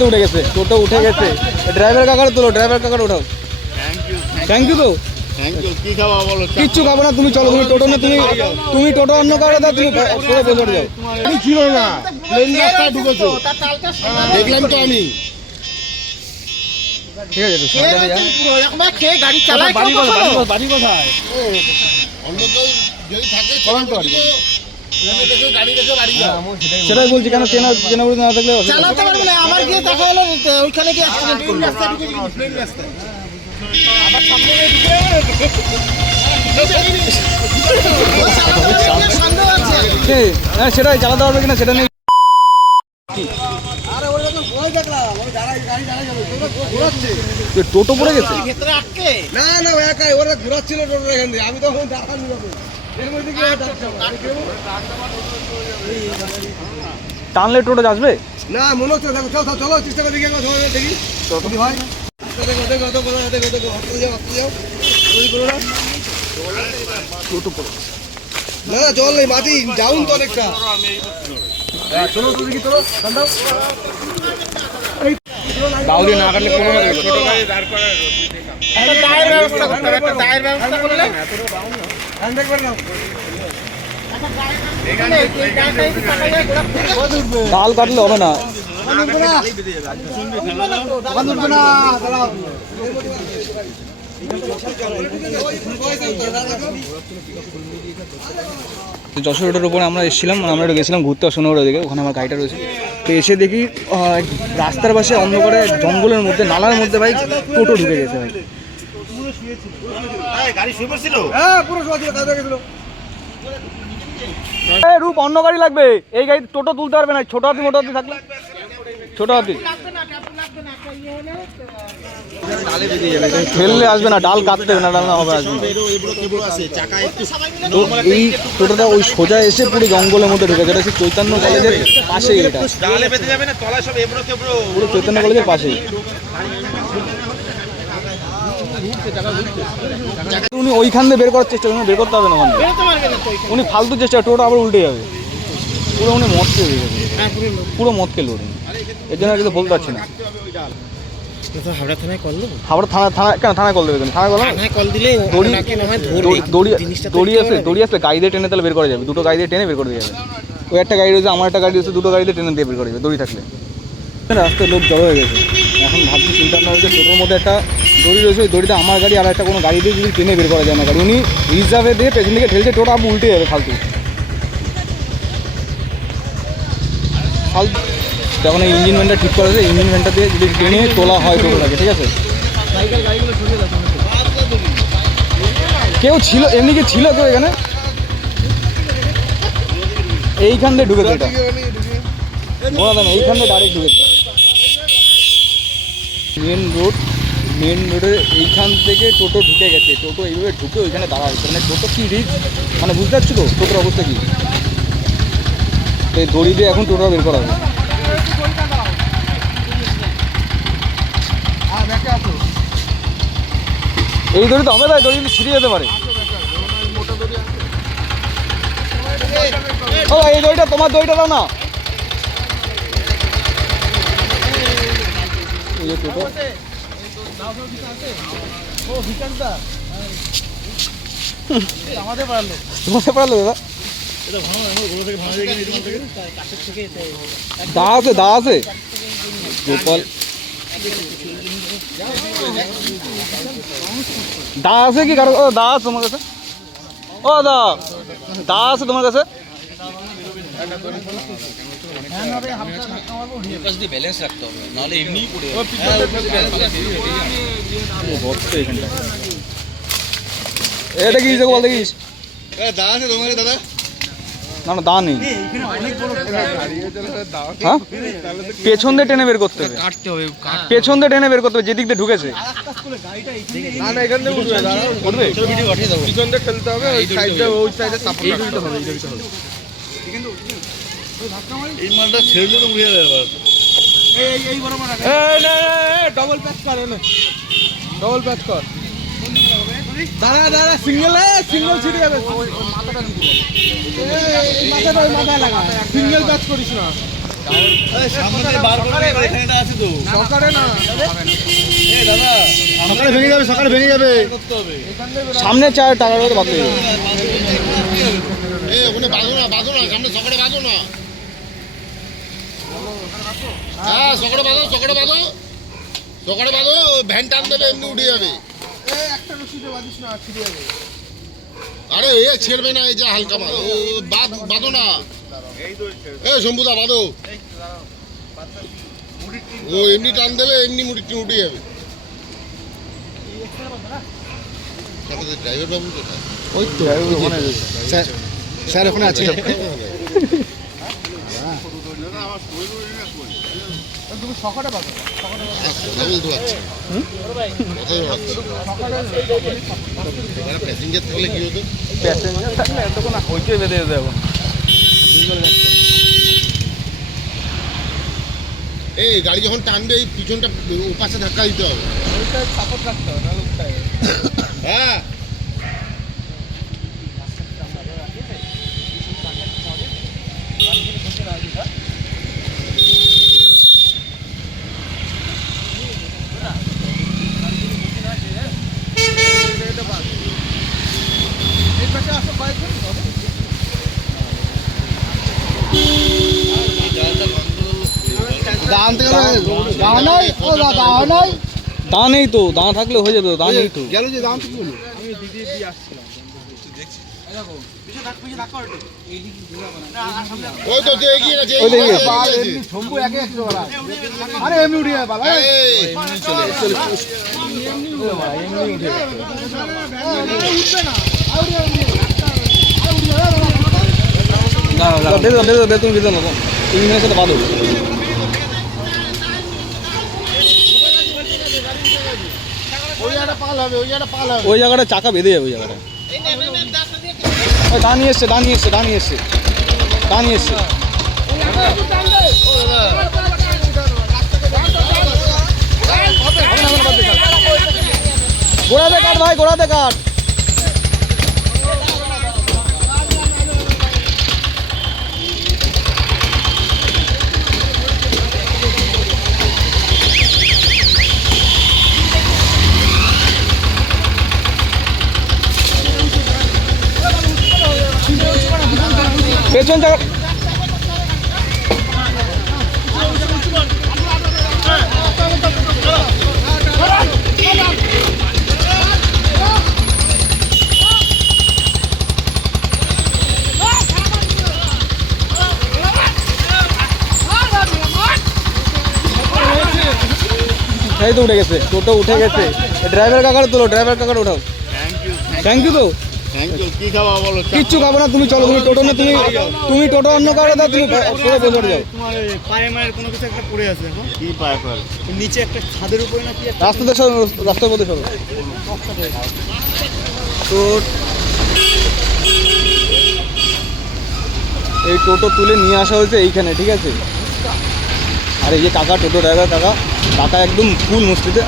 তো উঠে গেছে টোটো উঠে গেছে। ড্রাইভার কাকার তোলো ড্রাইভার কাকার উঠাও। থ্যাংক ইউ তো? কিচ্ছু খাব না তুমি চলো তুমি টোটো না তুমি তুমি টোটো অন্য কারও দাও তুমি সোজা বসে যাও। আমি ছিল না প্লেন রাস্তায় ঢুকেছো। দেখলাম তো আমি। ঠিক আছে তো সাবধানে যা। গাড়ি চালায় বাড়ি কোথায় অন্য কেউ যদি থাকে যাও। সেটাই বলছি কেন চেনা চেনা বলতে না থাকলে চালাতে পারবে না আমার গিয়ে দেখা হলো ওইখানে গিয়ে অ্যাক্সিডেন্ট করল। কে? হ্যাঁ সেটাই চালাতে পারবে কিনা সেটা নেই টোটো পড়ে গেছে? না না একাই ওরা ঘোরাচ্ছিল টোটো এখান দিয়ে আমি তখন টানলে টোটো আসবে? না মনে হচ্ছে দেখো চলো চলো চেষ্টা করে দেখি একবার সবাই মিলে দেখি যদি হয়? দেখো দেখো দেখো দেখো দেখো দেখো হতে যাও হতে যাও। যদি করো না। টোটো পড়ে না না জল নেই মাটি ডাউন তো অনেকটা। চলো তো দেখি চলো ঠান্ডাও বাউলি না কাটলে কোনো একটা ব্যবস্থা করতে হবে ব্যবস্থা করলে ডাল কাটলে হবে না। যশোর রোডের উপরে আমরা এসেছিলাম মানে আমরা একটু গেছিলাম ঘুরতে সোনার দিকে ওখানে আমার গাড়িটা রয়েছে। তো এসে দেখি রাস্তার পাশে অন্ধকারে জঙ্গলের মধ্যে নালার মধ্যে ভাই টোটো ঢুকে গেছে ভাই। হ্যাঁ পুরো সবাই ছিল কাজ হয়ে গেছিল। রূপ অন্য গাড়ি লাগবে। এই গাড়ি টোটো তুলতে পারবে না ছোট হাতি মোটো হাতি থাকলে। ছোট হাতি। ঠেললে আসবে না ডাল কাটতে হবে না ডাল না হবে। তো এই টোটোটা ওই সোজা এসে পুরো জঙ্গলের মধ্যে ঢুকে যেটা চৈতন্য কলেজের পাশেই এটা। পুরো চৈতন্য কলেজের পাশেই। উনি ওইখান দিয়ে বের করার চেষ্টা করুন বের করতে হবে না ওখান উনি ফালতু চেষ্টা টোটো আবার উল্টে যাবে। পুরো উনি মদ খেয়ে গেছে। পুরো মদ। খেলো উনি এর জন্য আর কিছু বলতে পারছি না। হাওড়া থানায় কল দেবো? হাওড়া থানা থানা কেন থানায় কল দেবে কেন? থানায় কল না? থানায় কল দিলে দড়ি হয় আসলে আসলে গাড়ি দিয়ে টেনে তাহলে বের করা যাবে। দুটো গাড়ি দিয়ে টেনে বের করে দেওয়া যাবে। ওই একটা গাড়ি রয়েছে আমার একটা গাড়ি রয়েছে দুটো গাড়ি দিয়ে টেনে দিয়ে বের করে যাবে দড়ি থাকলে। রাস্তায় লোক জড়ো হয়ে গেছে। এখন ভাবছি চিন্তা ভাবনা হচ্ছে টোটোর মধ্যে একটা দড়ি রয়েছে, ওই দড়িটা আমার গাড়ি আর একটা কোনো গাড়ি দিয়ে যদি টেনে বের করা যায় না গাড়ি। উনি রিজার্ভে দিয়ে পেছন দিকে ঠেলছে, টোটো উল্টে যাবে ফালতু। ফালতু যখন এই ইঞ্জিন ভ্যানটা ঠিক করেছে ইঞ্জিন ভ্যানটা দিয়ে যদি টেনে তোলা হয় টোটোটাকে ঠিক আছে? কেউ ছিল, এমনি কি ছিল কেউ এখানে? এইখান দিয়ে ঢুকেছে এটা। এইখান দিয়ে ডাইরেক্ট ঢুকেছে। মেন রোড মেন রোডের এইখান থেকে টোটো ঢুকে গেছে। টোটো এইভাবে ঢুকে ওইখানে দাঁড়া হচ্ছে মানে টোটো কি রিচ মানে বুঝতে পারছ তো টোটোর অবস্থা কি? দড়ি দিয়ে এখন টোটো বের করা হবে। এই দড়ি তো হবে না দড়ি ছিঁড়ে যেতে পারে। এই দড়িটা তোমার দড়িটা দাও না। এই যে টোটো তোমাদের পারল দাদা দা আছে দা আছে গোপাল দা আছে কি কারও ও দা আছে তোমার কাছে ও দা দা আছে তোমার কাছে এটা কি বল দেখিস? দা আছে তোমার দাদা না না দা নেই। হ্যাঁ? পেছন দিয়ে টেনে বের করতে হবে। কাটতে হবে পেছন দিয়ে টেনে বের করতে হবে যেদিক দিয়ে ঢুকেছে। না না এখান থেকে উঠবে দাঁড়াও। উঠবে পিছন দিয়ে ঠেলতে হবে ওই সাইডে ওই সাইডে সাপোর্ট হবে। এই মালটা ছেড়ে তো উড়ে যাবে ডবল প্যাচ কর এনে ডবল প্যাচ কর। দাঁড়া দাঁড়া সিঙ্গেল সিঙ্গেল ছিড়ে যাবে। মাথাটা ওই লাগা। সিঙ্গেল প্যাচ করিস না। সকালে ভেঙে যাবে সকালে ভেঙে যাবে। সামনে চার টাকার মতো এই ওখানে বাঁধো না বাঁধো না সামনে সকালে বাঁধো না হ্যাঁ সকালে বাঁধো সকালে বাঁধো। সকালে বাঁধো ভ্যান টান দেবে এমনি উঠে যাবে। একটা রশিদে বাঁধিস না ছিঁড়ে যাবে। আরে এ ছেড়বে না এই যে হালকা মাল ও বাঁধ বাঁধো না। এ শম্ভুদা বাঁধো। ও এমনি টান দেবে এমনি মুড়ি উঠে যাবে। ড্রাইভার বাবু কোথায় ওই তো স্যার ওখানে আছে। তুমি সকালে প্যাসেঞ্জার থাকলে কি হতো প্যাসেঞ্জার থাকলে এতক্ষণ হইচই বেঁধে যেতে এখন এই গাড়ি যখন টানবে এই পিছনটা ও পাশে ধাক্কা দিতে হবে। সাপোর্ট রাখতে হবে হ্যাঁ এই পাশে আসো কয়েকজন দাম থেকে দাম নাই ও দাম নাই দা নেই? তো দা থাকলে হয়ে যেত দা নেই তো। গেল যে দাম তো যে এগিয়ে গেছে ওই এগিয়ে দেখি। গেছে, এগিয়ে গেছে। শম্ভু একে একশো বলা আরে এমনি উঠে যাবে বাবা এই, না। না বেঁধে দাও, বেঁধে দাও, বেঁধে তুমি ইঞ্জিনের সাথে বাঁধো ওই জায়গাটা চাকা বেঁধে যাবে ওই জায়গাটা। ওই দা নিয়ে এসছে দা নিয়ে এসছে দা নিয়ে এসছে। দা এসছে। গোড়াতে কাট ভাই গোড়াতে কাট এই তো উঠে গেছে। টোটো উঠে গেছে। ড্রাইভার কাকার তোলো ড্রাইভার কাকার উঠাও থ্যাংক ইউ তো কিচ্ছু খাব না তুমি চলো তুমি টোটো না তুমি তুমি টোটো অন্য কারও দাও তুমি সরে ভেতরে যাও। তোমার পায়ে মায়ের কোনো কিছু একটা পড়ে আছে কি পায় নিচে একটা ছাদের উপরে না কি রাস্তাতে সরো রাস্তার মধ্যে সরো। তো এই টোটো তুলে নিয়ে আসা হয়েছে এইখানে ঠিক আছে? আর এই যে কাকা টোটো ড্রাইভার কাকা কাকা একদম ফুল মস্তিতে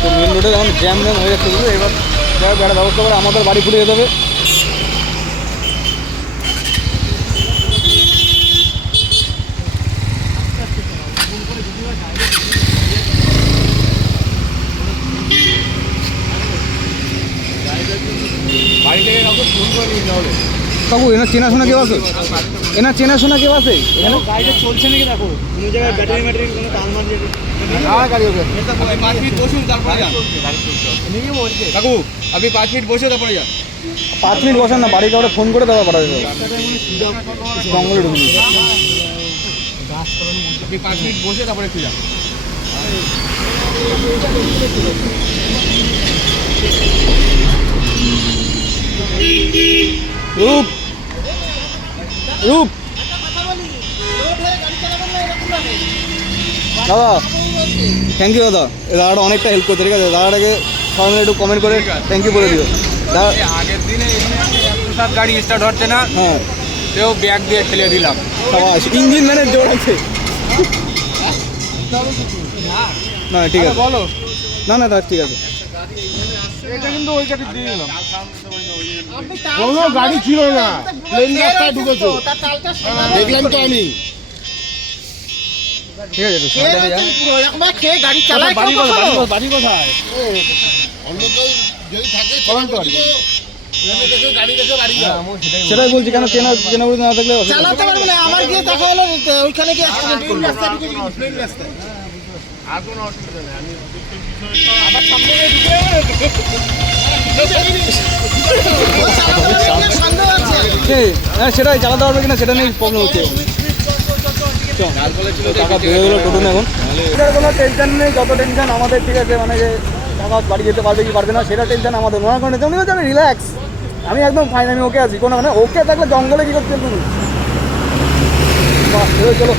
তো মেন রোডের এখন জ্যাম জ্যাম হয়ে যাচ্ছে এবার বেড়া ব্যবস্থা করে আমাদের বাড়ি ঘুরে যেতে হবে কাকু এনার চেনাশোনা কেউ আছে? এনার চেনাশোনা কেউ আছে? এখানে? গাড়িটা চলছে নাকি দেখো কোনো জায়গায় ব্যাটারি ম্যাটারি কোনো তাল কাকু আপনি পাঁচ মিনিট বসে তারপরে যান। পাঁচ মিনিট বসান না বাড়ি কাউরে ফোন করে দেওয়া পাঠা যাবে জঙ্গলে ঢুকে দিয়েছে। আপনি পাঁচ মিনিট বসে তারপরে একটু যান। রূপ রূপ দাদা থ্যাংক ইউ দাদা। দাদাটা অনেকটা হেল্প করছে ঠিক আছে? দাদাটাকে সবাই মিলে একটু কমেন্ট করে থ্যাংক ইউ বলে দিও। আগের দিনে সাত গাড়ি স্টার্ট হচ্ছে না হ্যাঁ। তেও ব্যাগ দিয়ে ঠেলে দিলাম। ইঞ্জিন ম্যানের জোর আছে। না ঠিক আছে। বলো। না না দাদা ঠিক আছে। এটা কিন্তু ওই কাঠি দিয়ে দিলাম। কোনো গাড়ি ছিল না। প্লেন রাস্তায় ঢুকেছো। দেখলাম তো আমি। ঠিক আছে বাড়ি কোথায় বাড়ি কোথায়? অন্য কেউ যদি থাকে সেটাই বলছি কেন চেনা চেনা পরিচিত না থাকলে অসুবিধা। চালাতে পারবে না আমার গিয়ে দেখা হলো ওইখানে গিয়ে অ্যাক্সিডেন্ট করল। এই, হ্যাঁ সেটাই চালাতে পারবে কিনা সেটা নিয়ে প্রবলেম হচ্ছে। টাকা বেড়ে গেলো টোটো এখন। এটার কোনো টেনশন নেই, যত টেনশন আমাদের ঠিক আছে মানে যে টাকা বাড়ি যেতে পারবে কি পারবে না, সেটা টেনশন আমাদের। ওনার কোনো টেনশন আমি রিল্যাক্স আমি একদম ফাইন আমি ওকে আছি। কোনো মানে ওকে থাকলে জঙ্গলে কি করছেন তুমি? চলো।